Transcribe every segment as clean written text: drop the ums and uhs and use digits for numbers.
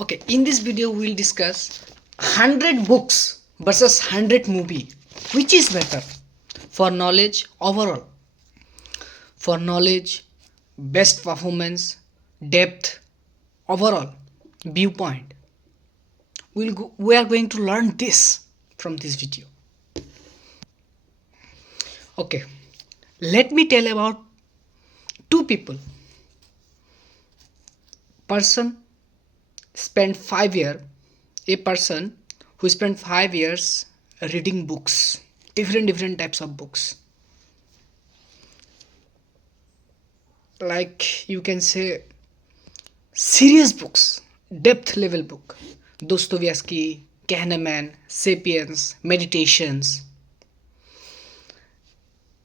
Okay, in this video we'll discuss 100 books versus 100 movie. Which is better for knowledge overall? For knowledge, best performance, depth, overall, viewpoint. We are going to learn this from this video. Okay, let me tell about two people. Person spent 5 years, a person who spent 5 years reading books, different types of books, like you can say serious books, depth level book, Dostoevsky, Kahneman, Sapiens, Meditations.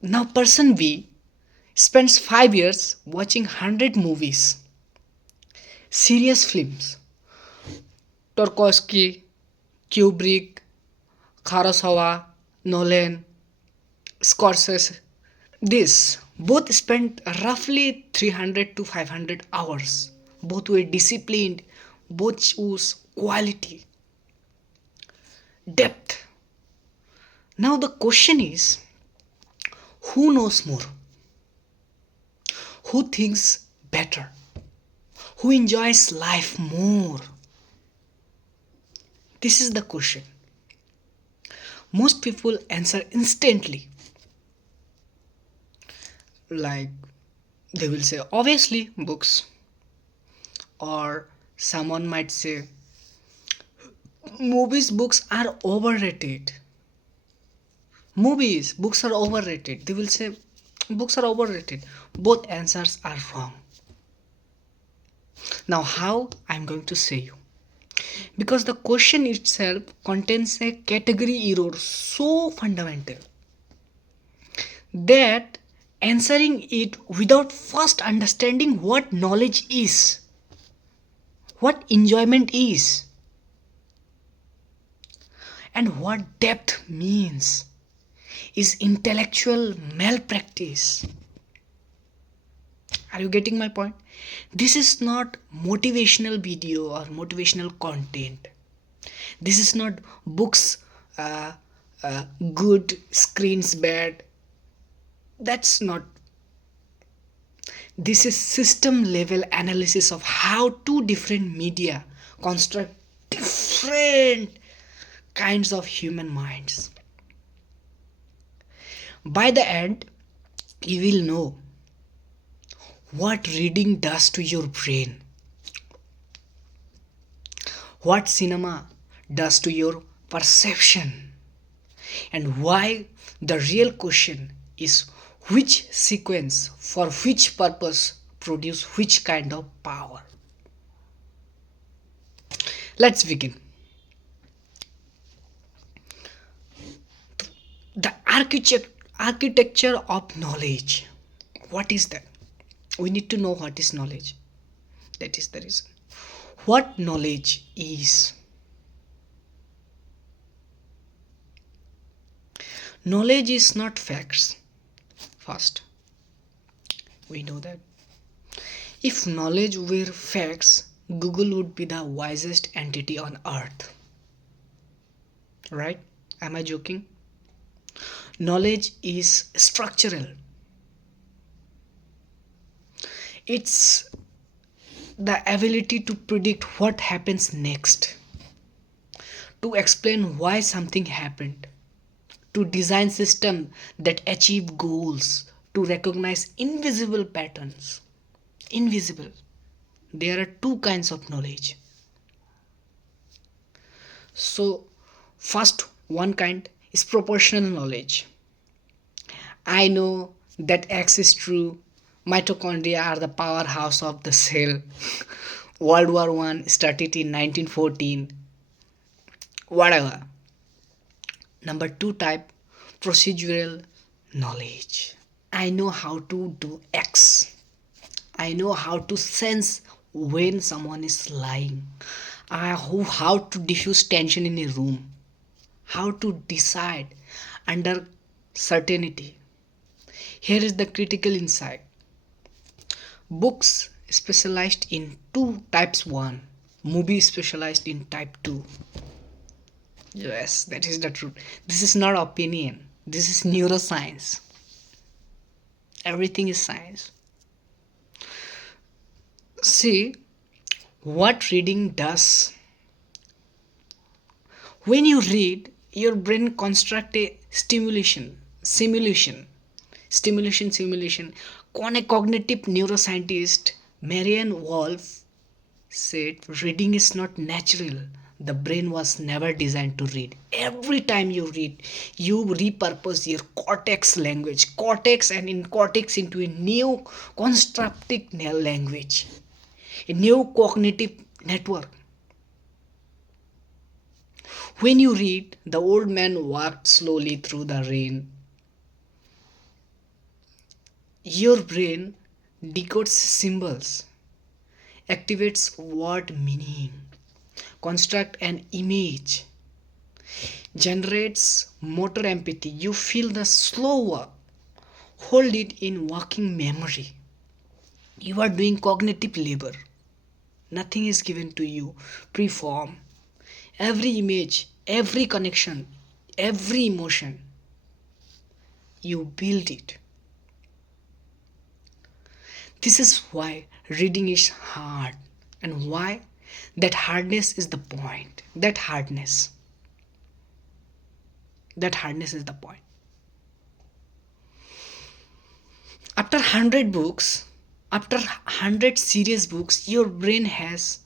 Now person B spends 5 years watching 100 movies, serious films, Tarkovsky, Kubrick, Kurosawa, Nolan, Scorsese. This both spent roughly 300 to 500 hours. Both were disciplined, both chose quality, depth. Now the question is, who knows more? Who thinks better? Who enjoys life more? This is the question. Most people answer instantly. Like they will say, obviously, books. Or someone might say, books are overrated. Books are overrated. They will say, books are overrated. Both answers are wrong. Now, how I'm going to say you? Because the question itself contains a category error so fundamental that answering it without first understanding what knowledge is, what enjoyment is, and what depth means is intellectual malpractice. Are you getting my point? This is not motivational video or motivational content. This is not books good, screens bad. That's not. This is system level analysis of how two different media construct different kinds of human minds. By the end, you will know what reading does to your brain, what cinema does to your perception, and why the real question is which sequence for which purpose produce which kind of power. Let's begin. The architecture of knowledge. What is that? We need to know what is knowledge. That is the reason. What knowledge is? Knowledge is not facts. First, we know that. If knowledge were facts, Google would be the wisest entity on earth. Right? Am I joking? Knowledge is structural. It's the ability to predict what happens next, to explain why something happened, to design systems that achieve goals, to recognize invisible patterns. Invisible. There are two kinds of knowledge. So, first one kind is proportional knowledge. I know that X is true. Mitochondria are the powerhouse of the cell. World War I started in 1914. Whatever. Number two type, procedural knowledge. I know how to do X. I know how to sense when someone is lying. I know how to diffuse tension in a room. How to decide under certainty. Here is the critical insight. Books specialized in two types. One, movie specialized in type 2. Yes, that is the truth. This is not opinion. This is neuroscience. Everything is science. See, what reading does. When you read, your brain construct a simulation. Cognitive neuroscientist Marianne Wolf said reading is not natural. The brain was never designed to read. Every time you read, you repurpose your cortex and in cortex into a new constructive language, a new cognitive network. When you read, the old man walked slowly through the rain. Your brain decodes symbols, activates word meaning, construct an image, generates motor empathy. You feel the slow walk, hold it in walking memory. You are doing cognitive labor. Nothing is given to you pre-form. Every image, every connection, every emotion, you build it. This is why reading is hard, and why that hardness is the point. That hardness is the point. After 100 books, after 100 serious books, your brain has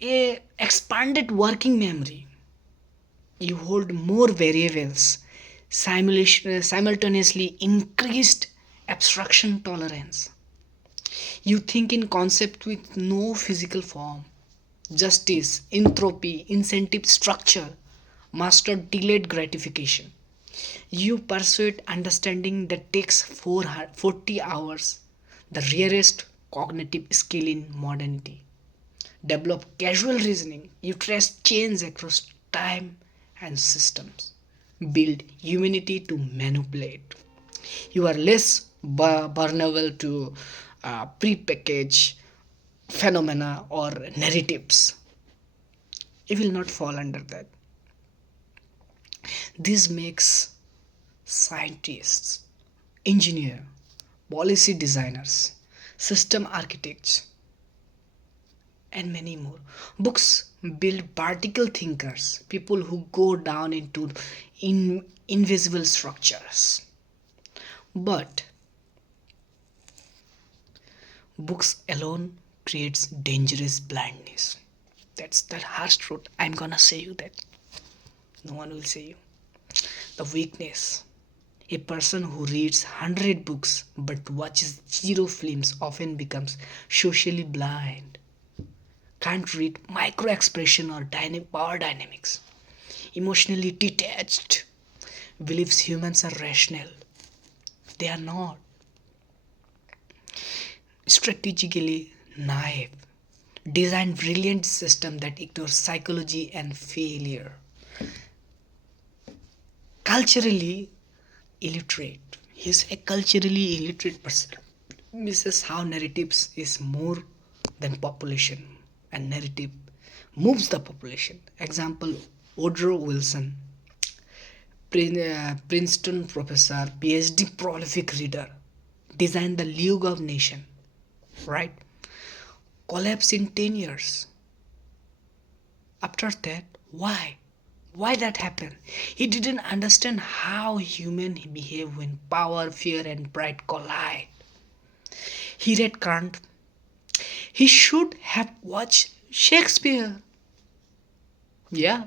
a expanded working memory. You hold more variables, simultaneously increased abstraction tolerance. You think in concept with no physical form. Justice, entropy, incentive structure, master delayed gratification. You persuade understanding that takes 40 hours, the rarest cognitive skill in modernity. Develop casual reasoning. You trace chains across time and systems. Build humanity to manipulate. You are less vulnerable to prepackaged phenomena or narratives. You will not fall under that. This makes scientists, engineers, policy designers, system architects, and many more. Books build particle thinkers, people who go down into invisible structures. But books alone creates dangerous blindness. That's the harsh truth. I'm gonna say you that. No one will say you. The weakness. A person who reads 100 books but watches zero films often becomes socially blind. Can't read micro expression or power dynamics. Emotionally detached. Believes humans are rational. They are not. Strategically naive. Design brilliant system that ignores psychology and failure. Culturally illiterate. He is a culturally illiterate person. Misses how narratives is more than population, and narrative moves the population. Example: Woodrow Wilson, Princeton professor, PhD prolific reader, designed the League of Nations, right? Collapsed in 10 years. After that, why? Why that happened? He didn't understand how humans behave when power, fear, and pride collide. He read Kant. He should have watched Shakespeare. Yeah,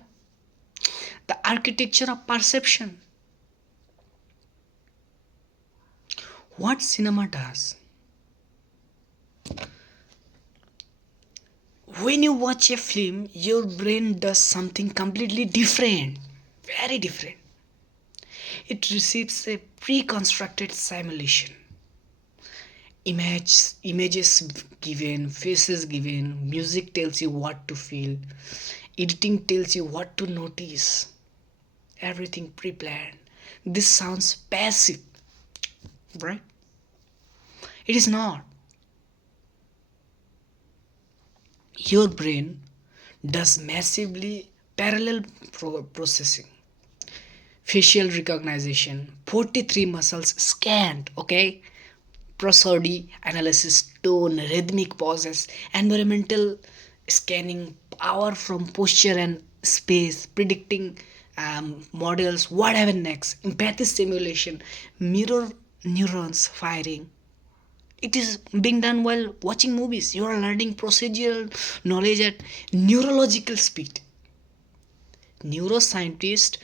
the architecture of perception. What cinema does. When you watch a film, your brain does something completely different. Very different. It receives a pre-constructed simulation. Images given, faces given, music tells you what to feel, editing tells you what to notice. Everything pre-planned. This sounds passive, right? It is not. Your brain does massively parallel processing, facial recognition, 43 muscles scanned, okay? Prosody analysis, tone, rhythmic pauses, environmental scanning, power from posture and space, predicting models, whatever next, empathy simulation, mirror neurons firing. It is being done while watching movies. You are learning procedural knowledge at neurological speed. Neuroscientist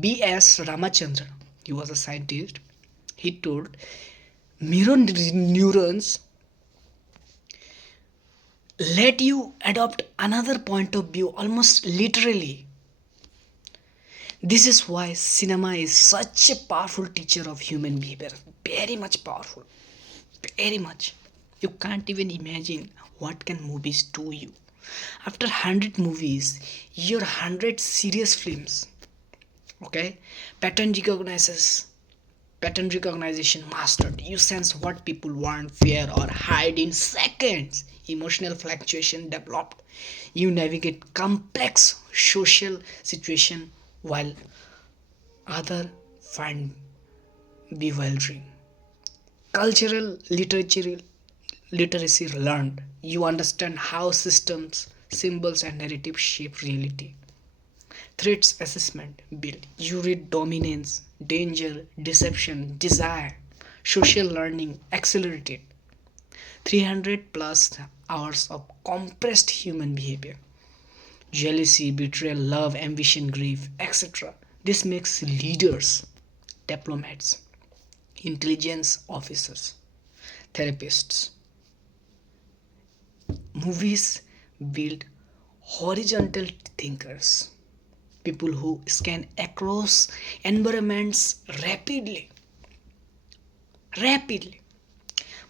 B.S. Ramachandran, he was a scientist, he told mirror neurons let you adopt another point of view almost literally. This is why cinema is such a powerful teacher of human behavior. Very much powerful. Very much. You can't even imagine what can movies do you. After 100 movies, your 100 serious films. Okay? Pattern recognizes Pattern recognition mastered. You sense what people want, fear, or hide in seconds. Emotional fluctuation developed. You navigate complex social situation while other find bewildering. Cultural literacy learned. You understand how systems, symbols, and narratives shape reality. Threats assessment build. You read dominance, danger, deception, desire. Social learning accelerated. 300 plus hours of compressed human behavior. Jealousy, betrayal, love, ambition, grief, etc. This makes leaders, diplomats, intelligence officers, therapists. Movies build horizontal thinkers, people who scan across environments rapidly.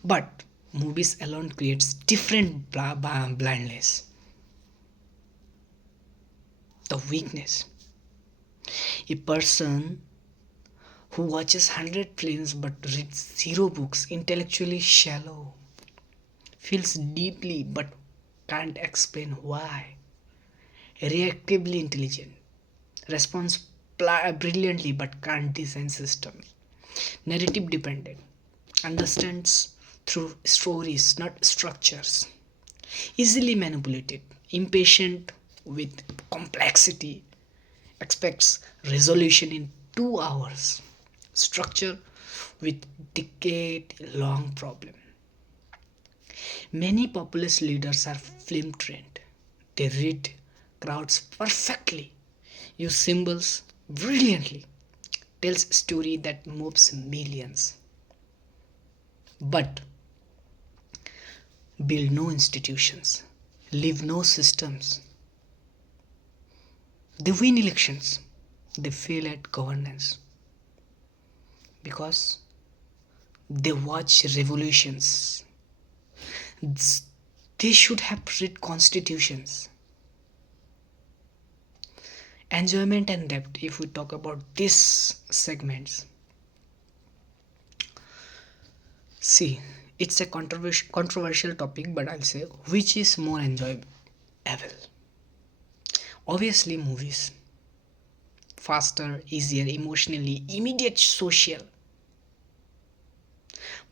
But movies alone creates different blindness. The weakness. A person who watches 100 films but reads zero books, intellectually shallow, feels deeply but can't explain why. Reactively intelligent, responds brilliantly but can't design systems. Narrative dependent, understands through stories, not structures. Easily manipulated, impatient with complexity, expects resolution in 2 hours. Structure with decade long problem. Many populist leaders are film trained. They read crowds perfectly, use symbols brilliantly, tells story that moves millions, but build no institutions, leave no systems. They win elections, they fail at governance because they watch revolutions. They should have read constitutions. Enjoyment and depth, if we talk about these segments, see, it's a controversial topic, but I'll say which is more enjoyable. Obviously, movies. Faster, easier, emotionally, immediate, social.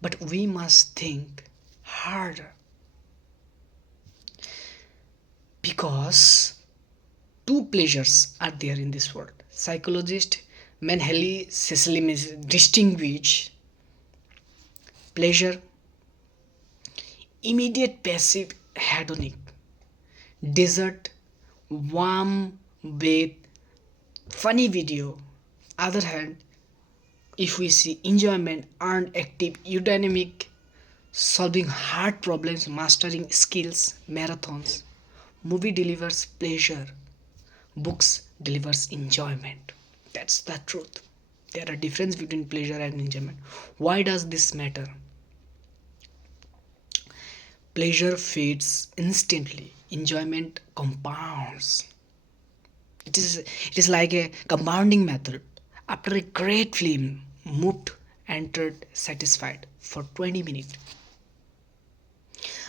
But we must think harder because two pleasures are there in this world. Psychologist Manheli Cecilim distinguish pleasure, immediate passive hedonic, desert, warm bath, funny video. Other hand, if we see enjoyment, earned active, eudaimonia, solving hard problems, mastering skills, marathons. Movie delivers pleasure, books delivers enjoyment. That's the truth. There are difference between pleasure and enjoyment. Why does this matter? Pleasure fades instantly, enjoyment compounds. It is like a compounding method. After a great film, moved, entered, satisfied for 20 minutes.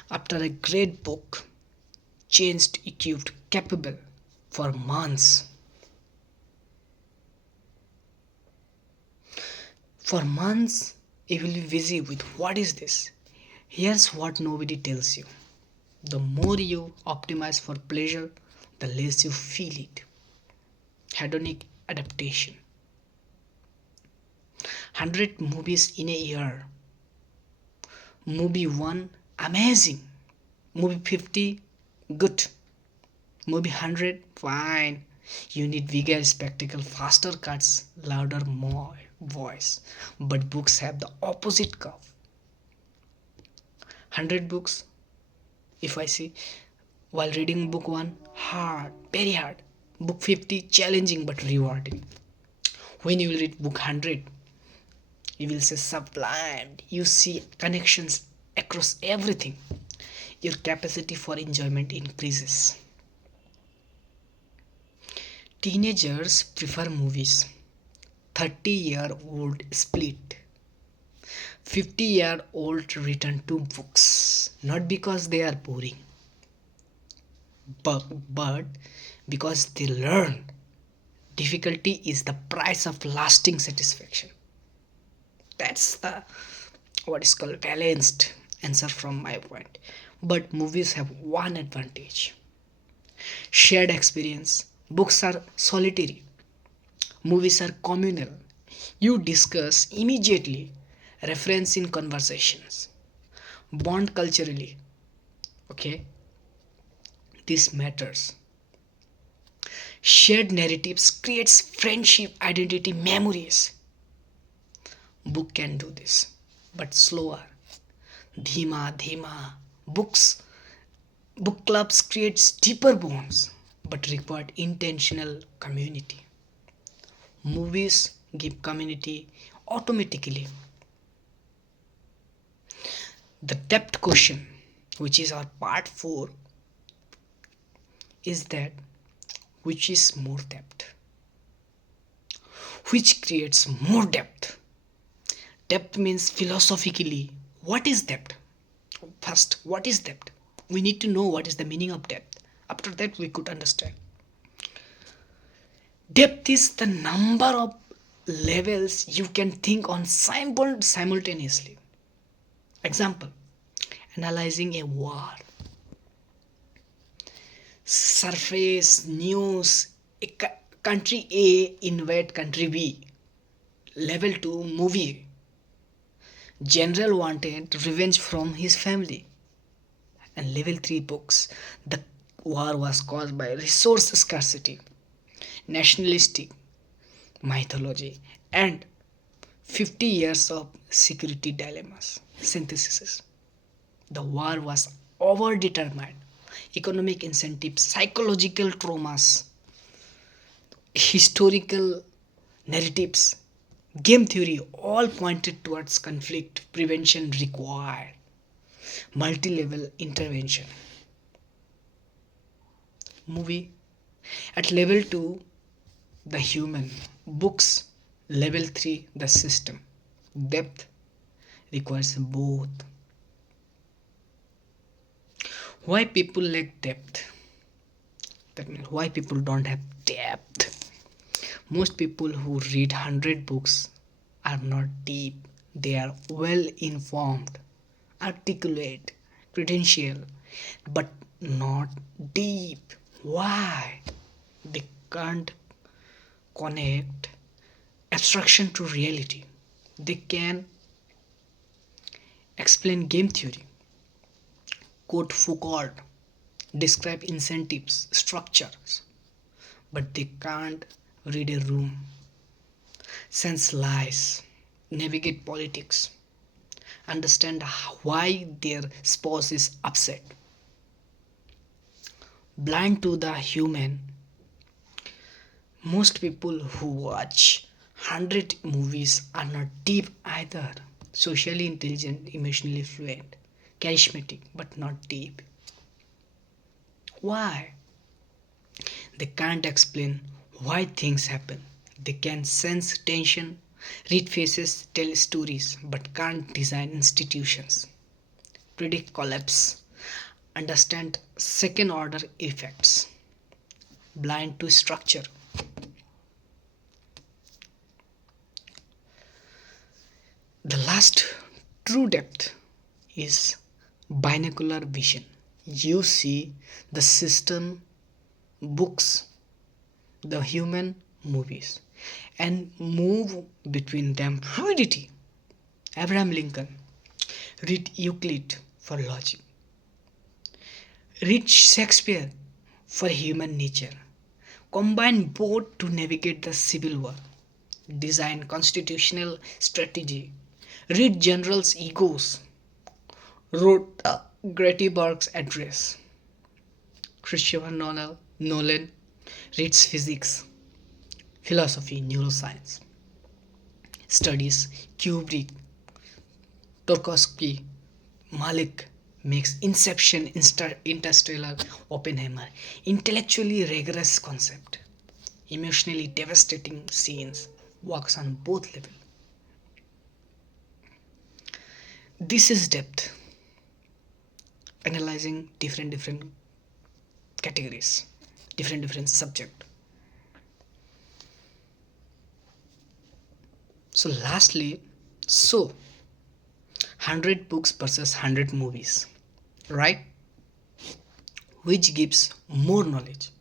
After a great book, changed, equipped, capable for months. For months, you will be busy with what is this? Here's what nobody tells you. The more you optimize for pleasure, the less you feel it. Hedonic adaptation. 100 movies in a year. Movie 1, amazing. Movie 50, good. Movie 100, fine. You need bigger spectacle, faster cuts, louder more voice. But books have the opposite curve. 100 books, if I see, while reading book 1, hard, very hard. Book 50, challenging but rewarding. When you will read book 100, you will say sublime. You see connections across everything. Your capacity for enjoyment increases. Teenagers prefer movies. 30-year-old split. 50-year-old return to books. Not because they are boring, but because they learn. Difficulty is the price of lasting satisfaction. That's the what is called balanced answer from my point. But movies have one advantage: shared experience. Books are solitary, movies are communal. You discuss immediately, reference in conversations, bond culturally. Okay, this matters. Shared narratives creates friendship, identity, memories. Book can do this, but slower. Dhima, dhima. Books, book clubs creates deeper bonds, but require intentional community. Movies give community automatically. The depth question, which is our part 4, is that which is more depth? Which creates more depth? Depth means philosophically, what is depth? First, what is depth? We need to know what is the meaning of depth. After that, we could understand. Depth is the number of levels you can think on simultaneously. Example, analyzing a war. Surface news, country A invade country B. Level 2 movie. General wanted revenge from his family. And level 3 books. The war was caused by resource scarcity, nationalistic mythology, and 50 years of security dilemmas. Synthesis. The war was overdetermined. Economic incentives, psychological traumas, historical narratives, game theory all pointed towards conflict prevention required multi-level intervention. Movie at level 2, the human. Books level 3, the system. Depth requires both. Why people lack depth? That means why people don't have depth. Most people who read 100 books are not deep. They are well informed, articulate, credential, but not deep. Why? They can't connect abstraction to reality. They can explain game theory, quote Foucault, describe incentives, structures, but they can't read a room, sense lies, navigate politics, understand why their spouse is upset. Blind to the human, most people who watch 100 movies are not deep either. Socially intelligent, emotionally fluent, charismatic, but not deep. Why? They can't explain why things happen. They can sense tension, read faces, tell stories, but can't design institutions, predict collapse, understand second order effects, blind to structure. The last true depth is binocular vision. You see the system, books, the human, movies, and move between them fluidity. Abraham Lincoln, read Euclid for logic, read Shakespeare for human nature, combine both to navigate the civil war, design constitutional strategy, read generals' egos, wrote Gettysburg's Address. Christopher Nolan reads physics, philosophy, neuroscience, studies Kubrick, Tarkovsky, Malik makes Inception, Interstellar, Oppenheimer, intellectually rigorous concept, emotionally devastating scenes, works on both levels. This is depth, analyzing different categories, different subject. So lastly, so 100 books versus 100 movies, right? Which gives more knowledge?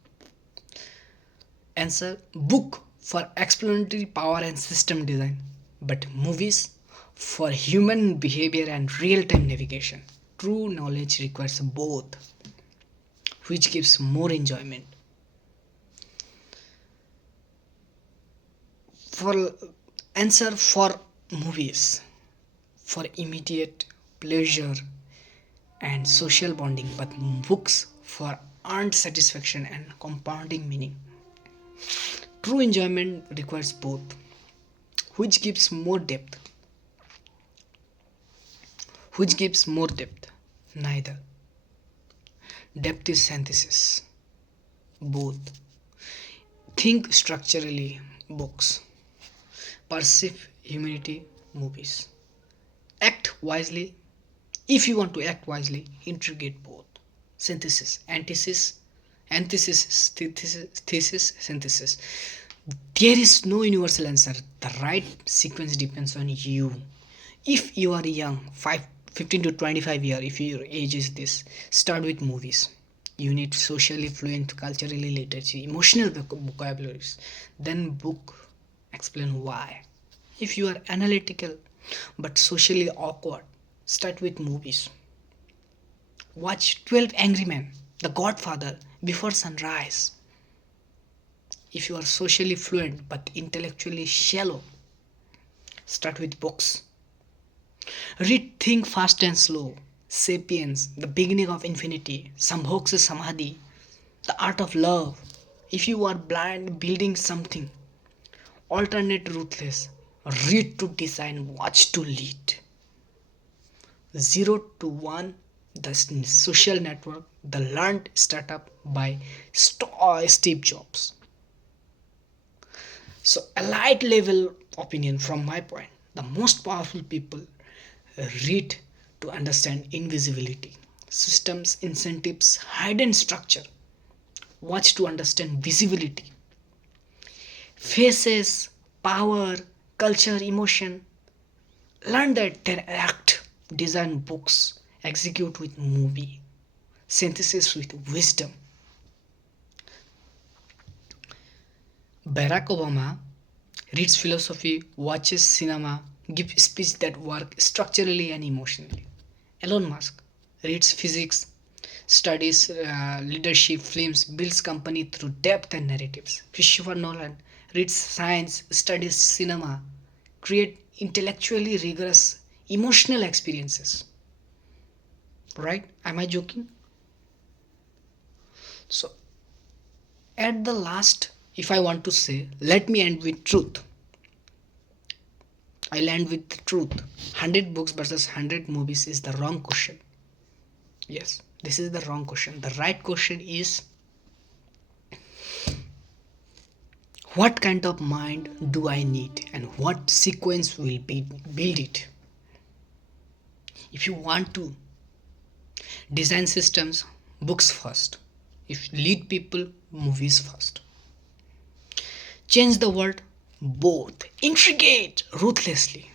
Answer: book for explanatory power and system design, but movies for human behavior and real time navigation. True knowledge requires both, which gives more enjoyment. For answer for movies, for immediate pleasure and social bonding, but books for earned satisfaction and compounding meaning. True enjoyment requires both, which gives more depth. Which gives more depth? Neither. Depth is synthesis. Both. Think structurally, books. Perceive humanity, movies. Act wisely. If you want to act wisely, integrate both. Synthesis, thesis, synthesis. There is no universal answer. The right sequence depends on you. If you are young, 15 to 25 years, if your age is this, start with movies. You need socially fluent, culturally literacy, emotional vocabularies. Then book explain why. If you are analytical but socially awkward, start with movies. Watch 12 Angry Men, The Godfather, Before Sunrise. If you are socially fluent but intellectually shallow, start with books. Read Think Fast and Slow, Sapiens, The Beginning of Infinity, Sambhog's Samadhi, The Art of Love. If you are blind building something, alternate ruthless, read to design, watch to lead. 0 to 1, the social network, the learned startup by Steve Jobs. So a light level opinion from my point, the most powerful people read to understand invisibility, systems, incentives, hidden structure. Watch to understand visibility, faces, power, culture, emotion. Learn that, then act. Design books, execute with movie, synthesis with wisdom. Barack Obama reads philosophy, watches cinema, gives speech that work structurally and emotionally. Elon Musk reads physics, studies leadership, films, builds company through depth and narratives. Christopher Nolan reads science, studies cinema, create intellectually rigorous emotional experiences. Right? Am I joking? So, at the last, if I want to say, let me end with truth. I'll end with the truth. 100 books versus 100 movies is the wrong question. Yes, this is the wrong question. The right question is, what kind of mind do I need and what sequence will build it? If you want to Design systems, books first. If lead people, movies first. Change the world, both. Intricate, ruthlessly.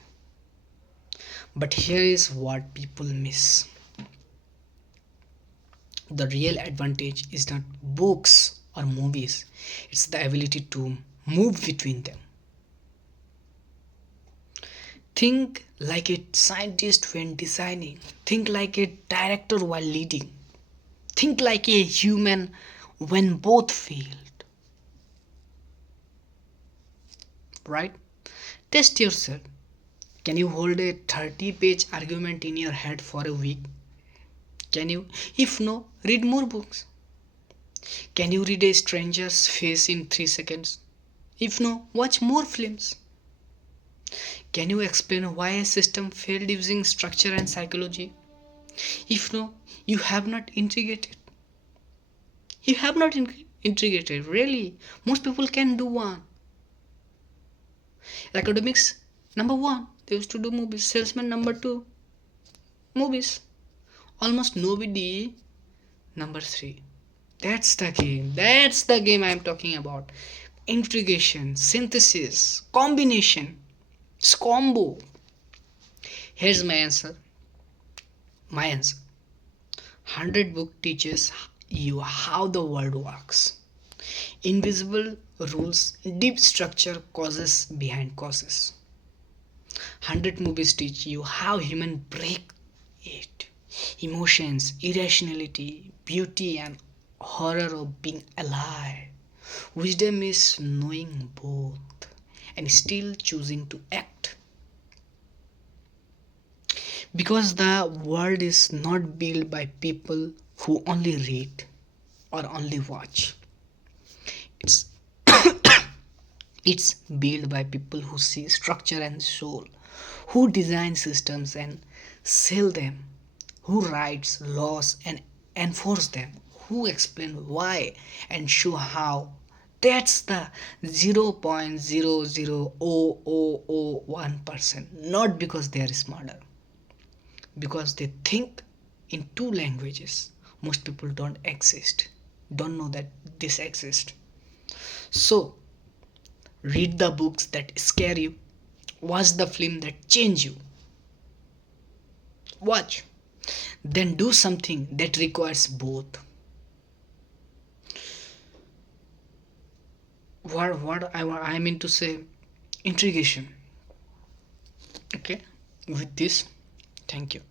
But here is what people miss. The real advantage is not books or movies, it's the ability to move between them. Think like a scientist when designing, think like a director while leading, think like a human when both failed, right? Test yourself. Can you hold a 30-page argument in your head for a week? Can you? If no, read more books. Can you read a stranger's face in 3 seconds? If no, watch more films. Can you explain why a system failed using structure and psychology? If no, you have not integrated. You have not integrated, really. Most people can do one. Academics, number one, they used to do movies. Salesman, number two, movies. Almost nobody, number three. That's the game. That's the game I'm talking about. Integration, synthesis, combination, combo. Here's my answer. My answer. 100 book teaches you how the world works. Invisible rules, deep structure, causes behind causes. 100 movies teach you how human break it. Emotions, irrationality, beauty and horror of being alive. Wisdom is knowing both and still choosing to act. Because the world is not built by people who only read or only watch. It's it's built by people who see structure and soul, who design systems and sell them, who writes laws and enforce them, who explain why and show how. That's the 0.0000001%. Not because they are smarter, because they think in two languages. Most people don't know that this exists. So, read the books that scare you, watch the film that change you. Watch. Then do something that requires both. I mean to say, integration. Okay? With this, thank you.